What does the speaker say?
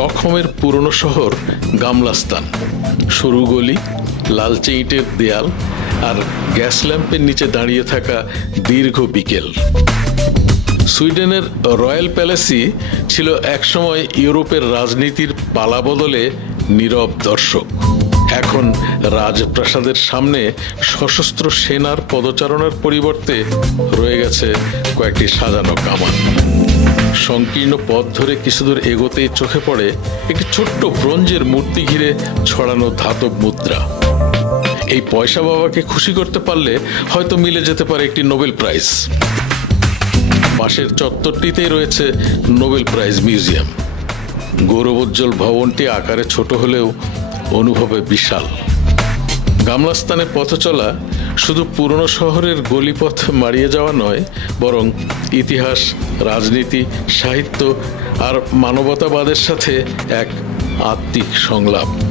স্টকহোমের পুরনো শহর গামলাস্তান। সরু গলি লালচে ইটের দেয়াল আর গ্যাস ল্যাম্পের নিচে দাঁড়িয়ে থাকা দীর্ঘ বিকেল। সুইডেনের রয়্যাল প্যালেসই ছিল একসময় ইউরোপের রাজনীতির পালা বদলে নীরব দর্শক। এখন রাজপ্রাসাদের সামনে সশস্ত্র সেনার পদচারণার পরিবর্তে রয়ে গেছে কয়েকটি সাজানো কামান। সংকীর্ণ পথ ধরে কিছুদূর এগোতেই চোখে পড়ে একটি ছোট্ট ব্রোঞ্জের মূর্তি ঘিরে ছড়ানো ধাতব মুদ্রা। এই পয়সা বাবাকে খুশি করতে পারলে হয়তো মিলে যেতে পারে একটি নোবেল প্রাইজ। পাশের চত্বরটিতেই রয়েছে নোবেল প্রাইজ মিউজিয়াম। গৌরবোজ্জ্বল ভবনটি আকারে ছোট হলেও অনুভবে বিশাল। গামলাস্তানে পথ চলা শুধু পুরনো শহরের গলিপথ মারিয়ে যাওয়া নয়, বরং ইতিহাস, রাজনীতি, সাহিত্য আর মানবতাবাদের সাথে এক আত্মিক সংলাপ।